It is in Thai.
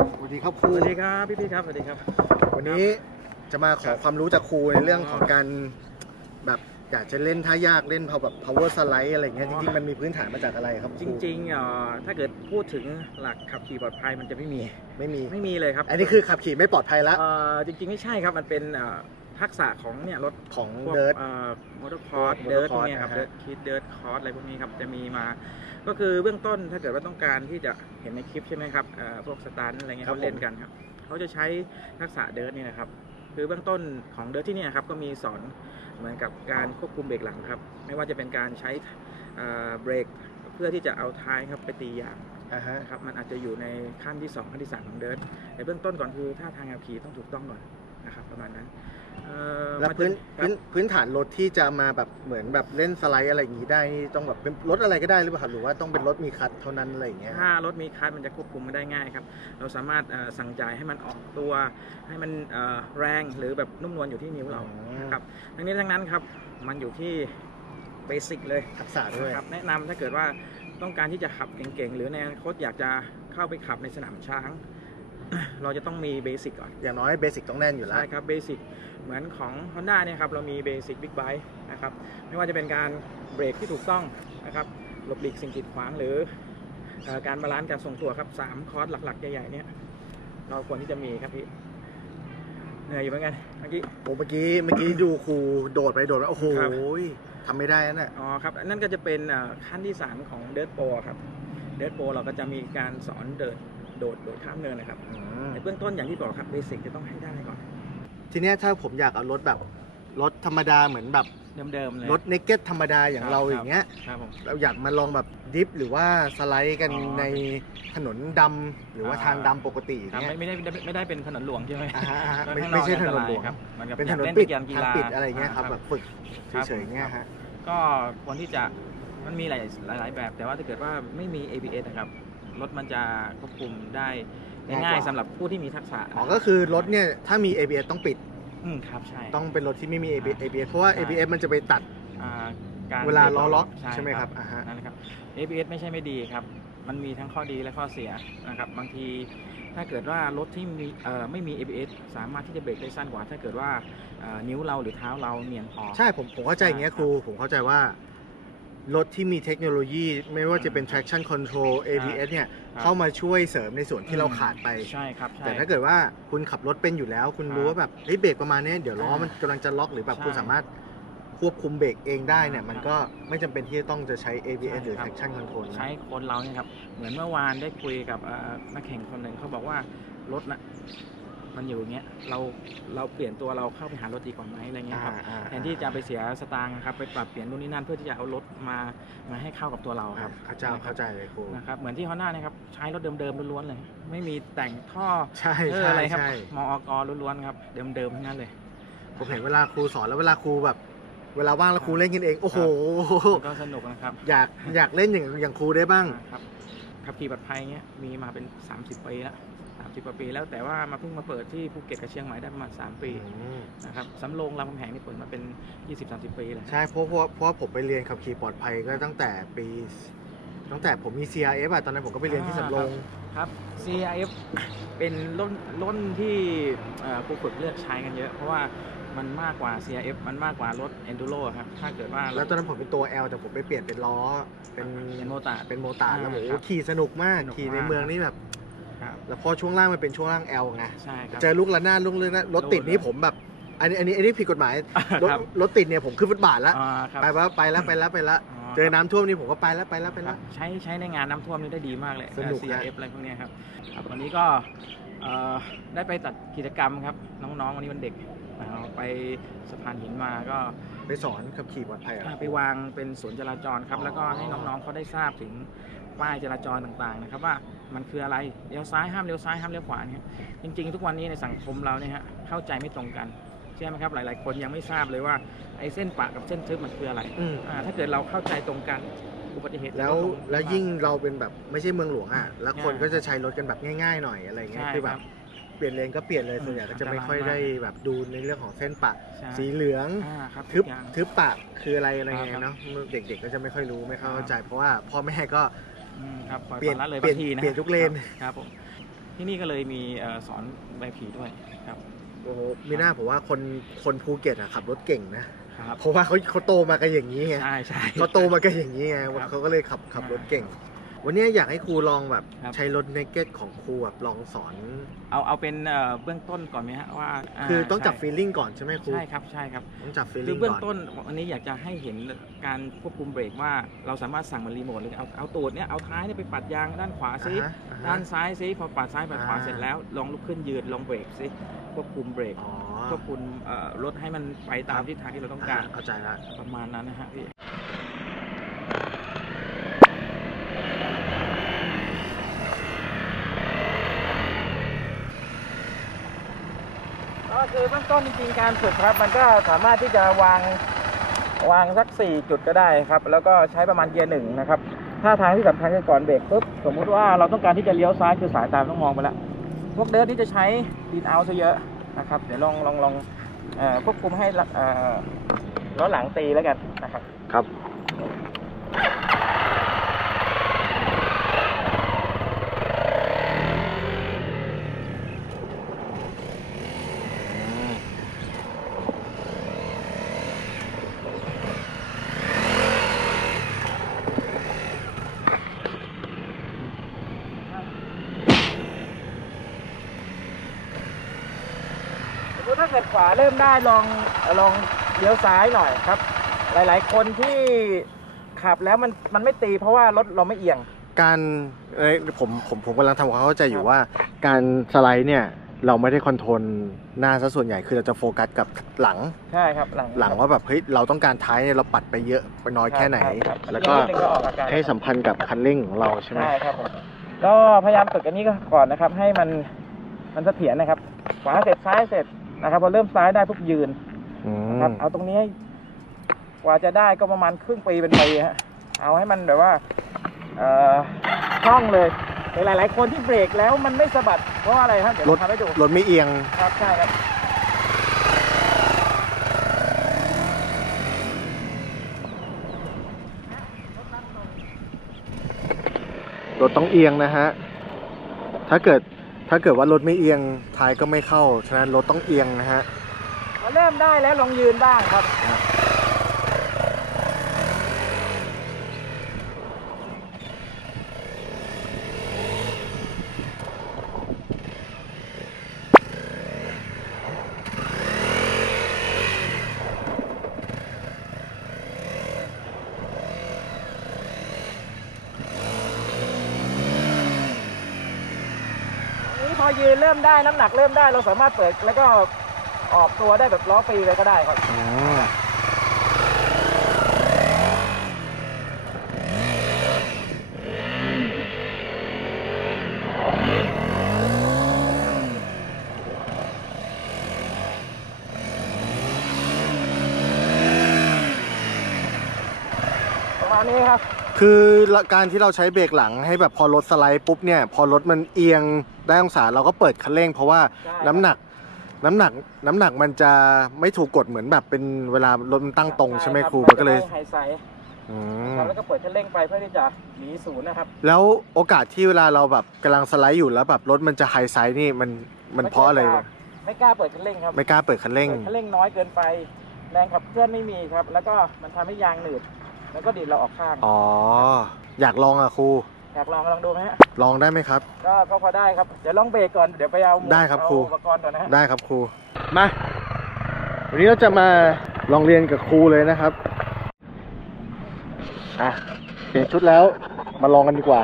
สวัสดีครับครูสวัสดีครับพี่พี่ๆครับสวัสดีครับ วันนี้จะมาขอความรู้จากครูในเรื่องของการแบบอยากจะเล่นท่ายากเล่นพอแบบ power slide อะไรเงี้ยอ๋จอริงๆมันมีพื้นฐานมาจากอะไรครับคจรูริงๆเอ่อถ้าเกิดพูดถึงหลักขับขี่ปลอดภัยมันจะไม่มีไม่มีไม่มีเลยครับ อันนี้คือขับขี่ไม่ปลอดภัยละเอ่อจริงๆไม่ใช่ครับมันเป็นเอ่อทักษะของเนี่ยรถของพวกเดิร์ดมอเตอร์คอร์ส Motor เดิร์ด Course พวกเนี้ยครับอ่าเดิฮะร์ดคิดเดิร์ดคอร์สอะไรพวกนี้ครับจะมีมา ก็คือเบื้องต้นถ้าเกิดว่าต้องการที่จะเห็นในคลิปใช่ไหมครับเอ่อพวกสตาร์ทอะไรเงี้ยครับเขาเล่นกันครับเขาจะใช้ทักษะเดิร์ดนี่นะครับคือเบื้องต้นของเดิร์ดที่เนี่ยครับก็มีสอนเหมือนกับการควบคุมเบรกหลังครับ ไม่ว่าจะเป็นการใช้เอ่อเบรกเพื่อที่จะเอาท้ายครับไปตียางอ่าฮะนะครับมันอาจจะอยู่ในขั้นที่ 2 ขั้นที่ 3 ของเดิร์ดในเบื้องต้นก่อนคือท่าทางขับขี่ต้องถูกต้องก่อน นะครับประมาณนั้นเอ่อแล้วมันจะพื้นครับพื้นพื้นฐานรถที่จะมาแบบเหมือนแบบเล่นสไลด์อะไรอย่างงี้ได้นี่ต้องแบบเป็นรถอะไรก็ได้หรือเปล่าครับหรือว่าต้องเป็นรถมีคัทเท่านั้นอะไรอย่างเงี้ยถ้ารถมีคัสมันจะควบคุมไม่ได้ง่ายครับ เราสามารถเอ่อสั่งจ่ายให้มันออกตัว ให้มันเอ่อแรงหรือแบบนุ่มนวลอยู่ที่นิ้วเราอ๋อนะครับทั้งนี้ทั้งนั้นครับมันอยู่ที่เบสิกเลย ทักษะด้วยนะครับแนะนำถ้าเกิดว่าต้องการที่จะขับเก่งๆ หรือในอนาคตอยากจะเข้าไปขับในสนามช้าง เราจะต้องมีเบสิกก่อน อย่างน้อยเบสิกต้องแน่นอยู่แล้ว ใช่ครับเบสิกเหมือนของ Honda เนี่ยครับเรามีเบสิกบิ๊กไบค์นะครับไม่ว่าจะเป็นการเบรกที่ถูกต้องนะครับหลบหลีกสิ่งกีดขวางหรือเอ่อการบาลานซ์การทรงตัวครับสามคอร์สหลักๆ ใหญ่ๆเนี่ยเราควรที่จะมีครับพี่เหนื่อยอยู่เหมือนกันเมื่อกี้โอ้เมื่อกี้เมื่อกี้ดูครูโดดไปโดดมาโอ้โหครับทำไม่ได้นั่นน่ะอ๋อครับนั่นก็จะเป็นเอ่อขั้นที่3ของเดิร์ p โปรครับเดิร์ p โปรเราก็จะมีการสอนเดิน โดดโดดข้ามเนินนะครับอืมในเบื้องต้นอย่างที่บอกครับเบสิกจะต้องให้ได้ก่อน ทีเนี้ยถ้าผมอยากเอารถแบบรถธรรมดาเหมือนแบบเดิมๆเลยรถเนกเก็ตธรรมดาอย่างครับเราครับอย่างเงี้ยครับผมเราอยากมาลองแบบดิฟหรือว่าสไลด์กันอ๋อในถนนดำหรือว่าอ่าทางดำปกติอย่างครับเงี้ยไม่ไม่ได้ไม่ได้ไม่ได้เป็นถนนหลวงใช่ไหมอ่าฮะอ่าฮะก็ไม่ข้างไม่ใช่ถอันนตรายหลวงครับเหมือนกับเป็นอถยากนนเล่นปิดกีฬากีทางฬาปิดอะไรเงี้ยครับาแบบฝึกครับเฉยๆเงี้ยฮะก็ควรที่จะมันมีหลายหลายหลายแบบ แต่ว่าถ้าเกิดว่าไม่มี ABS นะครับ รถมันจะควบคุมได้ง่ายกว่าง่ายๆสำหรับผู้ที่มีทักษะอ๋อก็คือรถเนี่ยถ้ามี ABS ต้องปิดอืมครับใช่ ต้องเป็นรถที่ไม่มี ABS ABS เพราะว่า ใช่ ABS มันจะไปตัด อ่าการเวลาล้อล็อกใช่ไหมคครัรับบอ่าฮะ นั่นนะครับ ABS ไม่ใช่ไม่ดีครับ มันมีทั้งข้อดีและข้อเสียนะครับ บางทีถ้าเกิดว่ารถที่มีเอ่อไม่มี ABS สามารถที่จะเบรกได้สั้นกว่า ถ้าเกิดว่าเอ่อนิ้วเราหรือเท้าเราเนียนพอ ใช่ผมผมเข้าใจอย่างเงี้ยครูผมเข้าใจว่า รถที่มีเทคโนโลยีไม่ว่าจะเป็น traction control ABS เนี่ยครับเข้ามาช่วยเสริมในส่วนที่เราขาดไป ใช่ครับใช่แต่ถ้าเกิดว่าคุณขับรถเป็นอยู่แล้ว คุณครับรู้ว่าแบบเฮ้ยเบรกประมาณเนี้ยเดี๋ยวล้ออ่ามัมันกำลังจะล็อกหรือแบบใช่คุณสามารถควบคุมเบรกเองได้เนี่ยอ่ามัมันก็ไม่จำเป็นที่จะต้องจะใช้ ABS ใช่หรือครับ traction control นะใช้คนเราเนี่ยครับ เหมือนเมื่อวานได้คุยกับเอ่อนักแข่งคนหนึ่งเขาบอกว่ารถนะ มันอยู่อย่างเงี้ยเราเราเปลี่ยนตัวเราเข้าไปหารถดีกว่าไหมอะไรเงี้ยครับอ่าอ่า แทนที่จะไปเสียสตางค์นะครับไปปรับเปลี่ยนนู่นนี่นั่นเพื่อที่จะเอารถมามาให้เข้ากับตัวเราคครัรับบเข้าใจเข้าใจเลยครูนะครับเหมือนที่ฮอนด้านะครับใช้รถเดิมๆล้วนๆเลย ไม่มีแต่งท่อใช่เออใช่อะไรครับใช่มอกล้วนๆครับเดิมๆทั้งนั้นเลย ผมเห็นเวลาครูสอนแล้วเวลาครูแบบ เวลาว่างแล้วครูเล่นกันเอง โอ้โห มันก็สนุกนะครับอยากอยากเล่นอย่างอย่างครูได้บ้างครับขับขี่ปลอดภัยเงี้ยมีมาเป็น 30 ปีแล้ว 30กว่าปีแล้วแต่ว่ามาเพิ่งมาเปิดที่ภูเก็ตกับเชียงใหม่ได้ประมาณ 3 ปีนะครับสำโรงรามคำแหงนี่เปิดมาเป็น 20-30 ปีแล้วใช่เพราะเพราะเพราะผมไปเรียนขับขี่ปลอดภัยก็ตั้งแต่ปีตั้งแต่ผมมี CRF อะตอนนั้นผมก็ไปเรียนที่สำโรงครับ CRF เป็นรุ่นรุ่นที่เอ่อผู้ฝึกเลือกใช้กันเยอะ เพราะว่ามันมากกว่า CRF มันมากกว่ารถ Enduro ครับ ถ้าเกิดว่า แล้วตอนนั้นผมเป็นตัว L แต่ผมไปเปลี่ยนเป็นล้อ เป็นเป็นโมตาร์ดเป็นโมตาร์ดแล้วโอ้โหครับขี่สนุกมากสนุกขี่ในมากเมืองนี่แบบครับ แล้วพอช่วงล่างมันเป็นช่วงล่าง L ไงใช่ครับ เจอลูกระนาดลูกเรื่องนะรถติดนี่ผมแบบ อันนี้อันนี้อันนี้ผิดกฎหมายรถครับ รถติดเนี่ยผมขึ้นฟุตบาทแล้ว อ่าครับไปว่าไปแล้วไปแล้วไปแล้วอ๋อเจอน้ำท่วมนี่ผมก็ไปแล้วไปแล้วไปคแล้รัวบใช้ใช้ในงานน้ำท่วมนี่ได้ดีมากเลย สนุกเอ่อนะ CRF อะไรพวกเนี้ยครับครับ วันนี้ก็เอ่อได้ไปตัดกิจกรรมครับ น้องๆวันนี้วันเด็กนะครับไปสะพานหินมาก็ ไปสอนขับขี่ปลอดภัยอะไปวางเป็นสวนจราจรครับอ๋อแล้วก็ให้น้องๆเขาได้ทราบถึง ป้ายจราจรต่างๆนะครับว่ามันคืออะไรเลี้ยวซ้ายห้ามเลี้ยวซ้ายห้ามเลี้ยวขวาเนี่ยจริงๆ ทุกวันนี้ในสังคมเราเนี่ยฮะเข้าใจไม่ตรงกันใช่ไหมครับหลายๆ คนยังไม่ทราบเลยว่าไอ้เส้นปะกับเส้นทึบมันคืออะไรอืม อ่าถ้าเกิดเราเข้าใจตรงกันอุบัติเหตุจะแล้วดงแล้วยิ่งเราเป็นแบบไม่ใช่เมืองหลวงอะแล้วคนใช่ก็จะใช้รถกันแบบง่าย ๆ หน่อยอะไรเงี้ยใช่คือแบครับบเปลี่ยนเลนก็เปลี่ยนเลยอืมส่วนใหญ่ก็จะไม่อันตรายค่อยได้มากแบบดูในเรื่องของเส้นปะใช่สีเหลือง อ่าครับทึบทุกอย่าง ทึบปะคืออะไรอะไรครับเงี้ยเนาะเด็กๆก็จะไม่ค่อยรู้ไม่เข้าครับใจ เพราะว่าพ่อแม่ก็ อืมครับปล่อยเปลี่ยนปละละเลยเปลี่ยนบางทีนะเปลี่ยนทุกเลน ครับครับผมที่นี่ก็เลยมีเอ่อสอนใบขับขี่ด้วยครับ โอ้โหมีหน้าผมว่าคนคนภูเก็ตอะขับรถเก่งนะ ครับเพราะว่าเขาเขาโตมากันอย่างนี้ไงใช่ใช่ เขาโตมากันอย่างนี้ไงครับ เขาก็เลยขับขับรถเก่ง วันนี้อยากให้ครูลองแบบครับ ใช้รถเนกเก็ตของครูแบบลองสอน เอาเอาเป็นเอ่อเบื้องต้นก่อนไหมฮะว่าาคือต้องจับใช่ฟีลลิ่งก่อนใช่ไหมครูใช่ครับใช่ครับ ต้องจับฟีลคืลิ่องเบื้องก่อนต้นวันนี้อยากจะให้เห็นการควบคุมเบรกว่าเราสามารถสั่งมันรีโมทเลยเอาเอาตูดเนี่ยเอาท้ายเนี่ยไปปัดยางด้านขวาซิอ่าฮะอ่าฮะ ด้านซ้ายซิพอปัดซ้ายปัดขวาอ่า เสร็จแล้ว ลองลุกขึ้นยืนลองเบรกซิควบคุมเบรกอ๋อควบคุมเอ่อรถให้มันไปตามทิศทางที่เราต้องการเข้าใจละประมาณนั้นนะฮะพี่ ก็คือเบื้องต้นจริงๆการฝึกครับ มันก็สามารถที่จะวางวางสัก 4 จุดก็ได้ครับ แล้วก็ใช้ประมาณเกียร์หนึ่งนะครับท่าทางที่สำคัญคือก่อนเบรกปุ๊บสมมุติว่าเราต้องการที่จะเลี้ยวซ้ายคือสายตามต้องมองไปแล้วพวกเดินที่จะใช้ดินเอาซะเยอะนะครับ เดี๋ยวลองลองลองควบคุมให้ล้อหลังตีแล้วกันนะครับครับ เกิดขวาเริ่มได้ลองลองเลี้ยวซ้ายหน่อยครับ หลาย ๆ คนที่ขับแล้วมันมันไม่ตีเพราะว่ารถเราไม่เอียง การเอ้ยผมผมผมกำลังทำความเข้าใจอคยู่รับว่า การสไลด์เนี่ยเราไม่ได้คอนโทรลหน้าซะส่วนใหญ่คือเราจะโฟกัสกับหลังใช่ครับหลังหลังว่าแบบเฮ้ยเราต้องการท้ายเนี่ยเราปัดไปเยอะไปน้อยแค่ไหนรับแล้วก็นิดนึงออกอาการ ให้สัมพันธ์กับคันเร่งของเราใช่ไหมใช่ครับผมก็พยายามฝึกอันนี้ก่อนนะครับ ให้มันมันเสถียรนะครับขวาเสร็จซ้ายเสร็จ นะครับพอเริ่มซ้ายได้ปุ๊บยืนอืครับมเอาตรงนี้ให้กว่าจะได้ก็ประมาณครึ่งปีเป็นปีฮะเอาให้มันแบบว่า เอ่อคล่องเลยหลายๆคนที่เบรกแล้วมันไม่สะบัดเพราะว่าอะไรครับเดี๋ยวรผถมทำให้ดูรถไม่เอียงครับใช่ครับรถต้องเอียงนะฮะ ถ้าเกิด ถ้าเกิดว่ารถไม่เอียงท้ายก็ไม่เข้า ฉะนั้นรถต้องเอียงนะฮะ เริ่มได้แล้วลองยืนบ้างครับ นี้ พอยืนเริ่มได้น้ำหนักเริ่มได้เราสามารถเปิดแล้วก็ออกตัวได้แบบล้อฟรีเลยก็ได้ครับอ๋อประมาณนี้ครับ คือการที่เราใช้เบรกหลังให้แบบพอรถสไลด์ปุ๊บเนี่ย พอรถมันเอียงได้องศาเราก็เปิดคันเร่ง เพราะว่าใช่น้ำหนักน้ำหนักน้ำหนักมันจะไม่ถูกกดเหมือนแบบเป็นเวลารถมันตั้งตรงใช่ไหมครูมันก็เลยไฮไซด์อืครับมแล้วก็เปิดคันเร่งไปเพื่อที่จะหนีศูนย์นะครับแล้วโอกาสที่เวลาเราแบบกำลังสไลด์อยู่แล้วแบบรถมันจะไฮไซด์นี่มันมันเพราะอะไรวะไม่กล้าเปิดคันเร่งครับไม่กล้าเปิดคันเร่งเปิดคันเร่งน้อยเกินไป แรงขับเคลื่อนไม่มีครับ แล้วก็มันทำให้ยางหนืด แล้วก็ดีดเราออกข้างอ๋อ อยากลองอะครู อยากลองลองดูไหมฮะลองได้ไหมครับ ก็ก็พอได้ครับ เดี๋ยวลองเบรกก่อน เดี๋ยวไปเอาหมวกได้ครับเอาครูอุปกรณ์ก่อนนะฮะ ได้ครับครู มาวันนี้เราจะมาลองเรียนกับครูเลยนะครับ อะ เปลี่ยนชุดแล้วมาลองกันดีกว่า